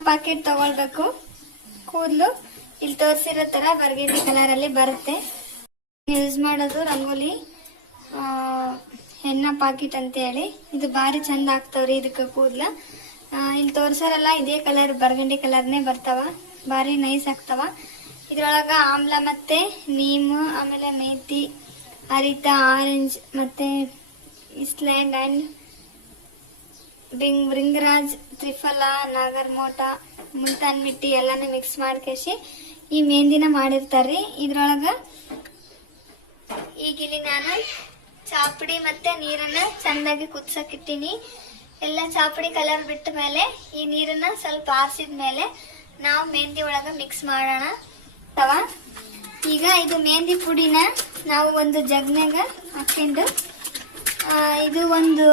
Packet ತಗೊಳ್ಬೇಕು. ಕೂದಲು ಇಲ್ಲಿ ತೋರಿಸಿರೋ ತರ ಬರ್ಗಂಡಿ ಕಲರ್ ಅಲ್ಲಿ ಬರುತ್ತೆ. ಯೂಸ್ ಮಾಡೋದು ರಂಗೋಲಿ ಹೆಣ್ಣ ಪಾಕೆಟ್ ಅಂತ ಹೇಳಿ ಇದು ಬಾರಿ ಚಂದ ಆಗ್ತಾವ್ರಿ ಇದಕ್ಕೆ ಕೂದ್ಲ. ಇಲ್ಲಿ ತೋರ್ಸಾರಲ್ಲ ಇದೇ ಕಲರ್ ಬರ್ಗಂಡಿ ಕಲರ್ನೇ ಬರ್ತಾವ. ಬಾರಿ ನೈಸ್ ಆಗ್ತಾವ. ಇದ್ರೊಳಗ ಆಮ್ಲ ಮತ್ತೆ ನೀಮು, ಆಮೇಲೆ ಮೇತಿ, ಅರಿತ ಆರೆಂಜ್ ಮತ್ತೆ ಇಸ್ಲ್ಯಾಂಡ್ ಅಂಡ್ ಬಿಂಗ್ ರಿಂಗರಾಜ್, ತ್ರಿಫಲ, ನಾಗರ್ಮೋಟ, ಮುಲ್ತಾನ್ ಮಿಟ್ಟಿ ಎಲ್ಲಾನು ಮಿಕ್ಸ್ ಮಾಡ್ಕೇಸಿ ಈ ಮೆಹಂದಿನ ಮಾಡಿರ್ತಾರ್ರಿ. ಇದ್ರೊಳಗ ಈಗ ಇಲ್ಲಿ ನಾನು ಚಾಪಡಿ ಮತ್ತೆ ನೀರನ್ನ ಚಂದಾಗಿ ಕುದ್ಸಕ್ ಇಟ್ಟಿನಿ ಎಲ್ಲ ಚಾಪಡಿ ಕಲರ್ ಬಿಟ್ಟ ಮೇಲೆ ಈ ನೀರನ್ನ ಸ್ವಲ್ಪ ಆರಿಸಿದ ಮೇಲೆ ನಾವು ಮೆಹಂದಿ ಒಳಗ ಮಿಕ್ಸ್ ಮಾಡೋಣ. ಅಥವಾ ಈಗ ಇದು ಮೆಹಂದಿ ಪುಡಿನ ನಾವು ಒಂದು ಜಗ್ನಾಗ ಹಾಕೊಂಡು ಇದು ಒಂದು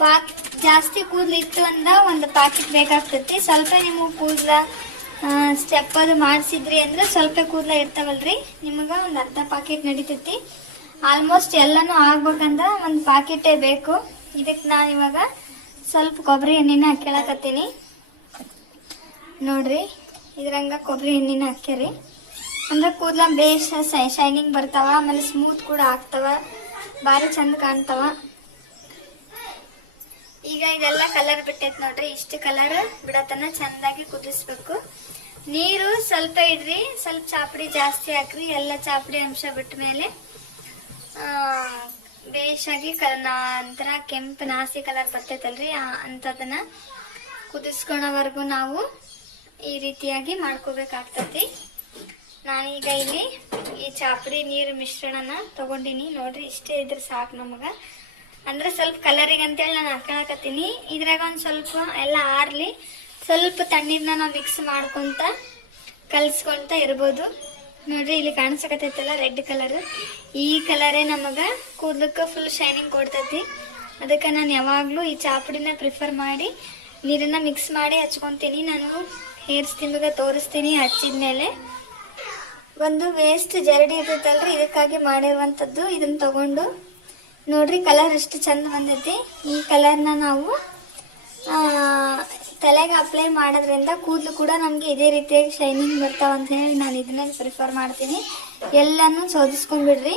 ಪಾಕ್ ಜಾಸ್ತಿ ಕೂದಲಿತ್ತು ಅಂದ್ರೆ ಅಂದ ಒಂದು ಪ್ಯಾಕೆಟ್ ಬೇಕಾಗ್ತೈತಿ. ಸ್ವಲ್ಪ ನಿಮಗೆ ಕೂದಲ ಸ್ಟೆಪ್ ಅದು ಮಾಡಿಸಿದ್ರಿ ಅಂದ್ರೆ ಸ್ವಲ್ಪ ಕೂದಲ ಇರ್ತಾವಲ್ರಿ? ನಿಮಗೆ ಒಂದು ಅರ್ಧ ಪ್ಯಾಕೆಟ್ ನಡೀತೈತಿ. ಆಲ್ಮೋಸ್ಟ್ ಎಲ್ಲಾನು ಆಗ್ಬೇಕಂದ್ರೆ ಒಂದು ಪಾಕೆಟೇ ಬೇಕು. ಇದಕ್ಕೆ ನಾನು ಇವಾಗ ಸ್ವಲ್ಪ ಕೊಬ್ಬರಿ ಎಣ್ಣೆನ ಹಾಕ್ಯಳಕತ್ತೀನಿ. ನೋಡ್ರಿ, ಇದ್ರಂಗ ಕೊಬ್ಬರಿ ಎಣ್ಣೆನ ಹಾಕ್ಯರಿ. ಅಂದ್ರೆ ಕೂದಲ ಬೇಸ್ ಶೈನಿಂಗ್ ಬರ್ತಾವ, ಆಮೇಲೆ ಸ್ಮೂತ್ ಕೂಡ ಆಗ್ತಾವ, ಭಾರಿ ಚಂದ ಕಾಣ್ತಾವ. ಈಗ ಇದೆಲ್ಲ ಕಲರ್ ಬಿಟ್ಟೈತ್ ನೋಡ್ರಿ. ಇಷ್ಟು ಕಲರ್ ಬಿಡತನ ಚಂದಾಗಿ ಕುದಿಸ್ಬೇಕು. ನೀರು ಸ್ವಲ್ಪ ಇಡ್ರಿ, ಸ್ವಲ್ಪ ಚಾಪಡಿ ಜಾಸ್ತಿ ಹಾಕ್ರಿ. ಎಲ್ಲ ಚಾಪಡಿ ಅಂಶ ಬಿಟ್ಟ ಮೇಲೆ ಬೇಷಾಗಿ ಕ ನಂತರ ಕೆಂಪು ನಾಸಿ ಕಲರ್ ಬರ್ತೈತಲ್ರಿ. ಅಂತದನ್ನ ಕುದಿಸ್ಕೊಳವರೆಗೂ ನಾವು ಈ ರೀತಿಯಾಗಿ ಮಾಡ್ಕೋಬೇಕಾಗ್ತತಿ. ನಾನೀಗ ಇಲ್ಲಿ ಈ ಚಾಪಡಿ ನೀರು ಮಿಶ್ರಣನ ತಗೊಂಡಿನಿ. ನೋಡ್ರಿ, ಇಷ್ಟೇ ಇದ್ರೆ ಸಾಕು ನಮಗ. ಅಂದ್ರೆ ಸ್ವಲ್ಪ ಕಲರಿಗೆ ಅಂತೇಳಿ ನಾನು ಹಾಕೊಳಕತ್ತೀನಿ ಇದ್ರಾಗ ಒಂದ್ ಸ್ವಲ್ಪ ಎಲ್ಲ ಆರ್ಲಿ, ಸ್ವಲ್ಪ ತಣ್ಣೀರ್ನ ನಾವು ಮಿಕ್ಸ್ ಮಾಡ್ಕೊಂತ ಕಲ್ಸ್ಕೊಂತ ಇರ್ಬೋದು. ನೋಡ್ರಿ, ಇಲ್ಲಿ ಕಾಣಿಸಕತ್ತೈತಲ್ಲ ರೆಡ್ ಕಲರ್ ಈ ಕಲರೇ ನಮಗ ಕೂದ್ಲಕ್ಕ ಫುಲ್ ಶೈನಿಂಗ್ ಕೊಡ್ತೈತಿ. ಅದಕ್ಕೆ ನಾನು ಯಾವಾಗ್ಲೂ ಈ ಚಾಪುಡಿನ ಪ್ರಿಫರ್ ಮಾಡಿ, ನೀರನ್ನ ಮಿಕ್ಸ್ ಮಾಡಿ ಹಚ್ಕೊಂತೀನಿ. ನಾನು ಹೇರ್ಸ್ ನಿಮಗೆ ತೋರಿಸ್ತೀನಿ ಹಚ್ಚಿದ್ಮೇಲೆ. ಒಂದು ವೇಸ್ಟ್ ಜರಡಿ ಇರ್ತೈತಲ್ರಿ, ಇದಕ್ಕಾಗಿ ಮಾಡಿರುವಂತದ್ದು. ಇದನ್ನ ತಗೊಂಡು ನೋಡ್ರಿ ಕಲರ್ ಎಷ್ಟು ಚಂದ ಬಂದೈತಿ. ಈ ಕಲರ್ನ ನಾವು ತಲೆಗೆ ಅಪ್ಲೈ ಮಾಡೋದ್ರಿಂದ ಕೂದಲು ಕೂಡ ನಮಗೆ ಇದೇ ರೀತಿಯಾಗಿ ಶೈನಿಂಗ್ ಬರ್ತಾವ ಅಂತ ಹೇಳಿ ನಾನು ಇದನ್ನ ಪ್ರಿಫರ್ ಮಾಡ್ತೀನಿ. ಎಲ್ಲಾನು ಶೋಧಿಸ್ಕೊಂಡ್ಬಿಡ್ರಿ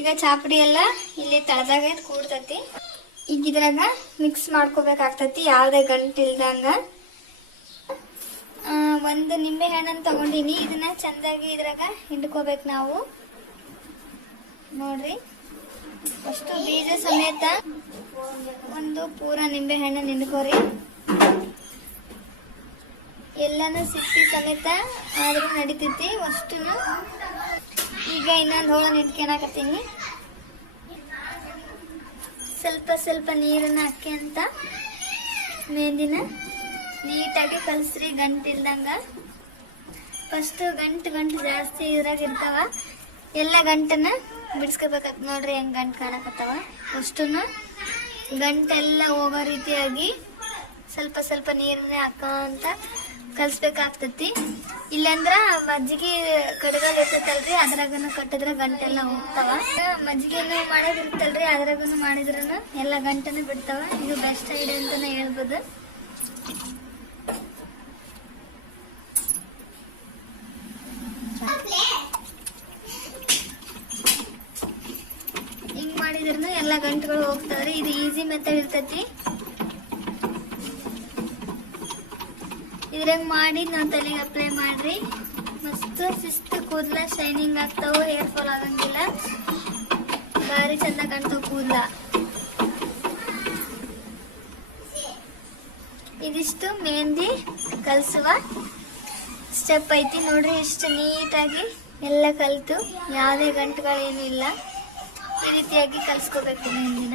ಈಗ ಚಾಪಡಿ ಎಲ್ಲ ಇಲ್ಲಿ ತಳದಾಗ ಕೂಡ್ತತಿ. ಈಗ ಇದ್ರಾಗ ಮಿಕ್ಸ್ ಮಾಡ್ಕೋಬೇಕಾಗ್ತತಿ, ಯಾವುದೇ ಗಂಟಿಲ್ದಂಗ ಒಂದು ನಿಂಬೆ ಹಣ್ಣನ್ನು ತಗೊಂಡಿನಿ, ಇದನ್ನ ಚಂದಾಗಿ ಇದ್ರಾಗ ಹಿಂಡ್ಕೋಬೇಕು ನಾವು. ನೋಡ್ರಿ. ಅಷ್ಟು ಬೀಜ ಸಮೇತ ಒಂದು ಪೂರ ನಿಂಬೆ ಹಣ್ಣು ಹಿಂಡ್ಕೋರಿ ಎಲ್ಲಾನು ಸಿಪ್ಪಿ ಸಮೇತ ಆದ್ರೂ ನಡಿತೈತಿ, ಅಷ್ಟುನು. ಈಗ ಇನ್ನೊಂದು ಹೋಳ ನಿಂತ್ಕೊಳಕತ್ತೀನಿ ಸ್ವಲ್ಪ ಸ್ವಲ್ಪ ನೀರನ್ನ ಹಾಕಿ ಅಂತ ಮೆಹಂದಿನ ನೀಟಾಗಿ ಕಲಸ್ರಿ ಗಂಟಿಲ್ದಂಗ ಫಸ್ಟ್ ಗಂಟು ಗಂಟು ಜಾಸ್ತಿ ಇದ್ರಾಗ ಇರ್ತಾವ. ಎಲ್ಲ ಗಂಟನ್ನ ಬಿಡಿಸ್ಕೋಬೇಕಾಗ್ ನೋಡ್ರಿ ಹೆಂಗ್ ಗಂಟು ಕಾಣಕತ್ತಾವ. ಅಷ್ಟನ್ನು ಗಂಟೆಲ್ಲ ಹೋಗೋ ರೀತಿಯಾಗಿ ಸ್ವಲ್ಪ ಸ್ವಲ್ಪ ನೀರನ್ನೇ ಹಾಕಂತ ಕಲ್ಸ್ಬೇಕಾಗ್ತತಿ. ಇಲ್ಲಂದ್ರ ಮಜ್ಜಿಗೆ ಕಡಗಲ್ ಇರ್ತೈತಲ್ರಿ, ಅದ್ರಾಗನು ಕಟ್ಟಿದ್ರ ಗಂಟೆಲ್ಲ ಹೋಗ್ತಾವ. ಮಜ್ಜಿಗೆನು ಮಾಡೋದಿರ್ತಲ್ರಿ ಅದ್ರಾಗನು ಮಾಡಿದ್ರನು ಎಲ್ಲ ಗಂಟನು ಬಿಡ್ತಾವ. ಇದು ಬೆಸ್ಟ್ ಐಡಿಯಾ ಅಂತಾನೆ ಹೇಳ್ಬೋದು. ಹಿಂಗ್ ಮಾಡಿದ್ರನು ಎಲ್ಲ ಗಂಟುಗಳು ಹೋಗ್ತಾವ್ರಿ. ಇದು ಈಸಿ ಮೆಥಡ್ ಇರ್ತೈತಿ. ಇದ್ರಾಗ ಮಾಡಿ ನಾವು ತಲೆಗೆ ಅಪ್ಲೈ ಮಾಡ್ರಿ. ಮಸ್ತ್ ಶಿಸ್ತು ಕೂದಲ ಶೈನಿಂಗ್ ಆಗ್ತಾವ ಹೇರ್ ಫಾಲ್ ಆಗಂಗಿಲ್ಲ. ಭಾರಿ ಚಂದ ಕಾಣ್ತಾವ ಕೂದಲ. ಇದಿಷ್ಟು ಮೆಹಂದಿ ಕಲಸುವ ಸ್ಟೆಪ್ ಐತಿ. ನೋಡ್ರಿ, ಇಷ್ಟು ನೀಟಾಗಿ ಎಲ್ಲ ಕಲಿತು. ಯಾವುದೇ ಗಂಟುಗಳೇನು ಇಲ್ಲ. ಈ ರೀತಿಯಾಗಿ ಕಲ್ಸ್ಕೋಬೇಕು ಮೆಹಂದಿನ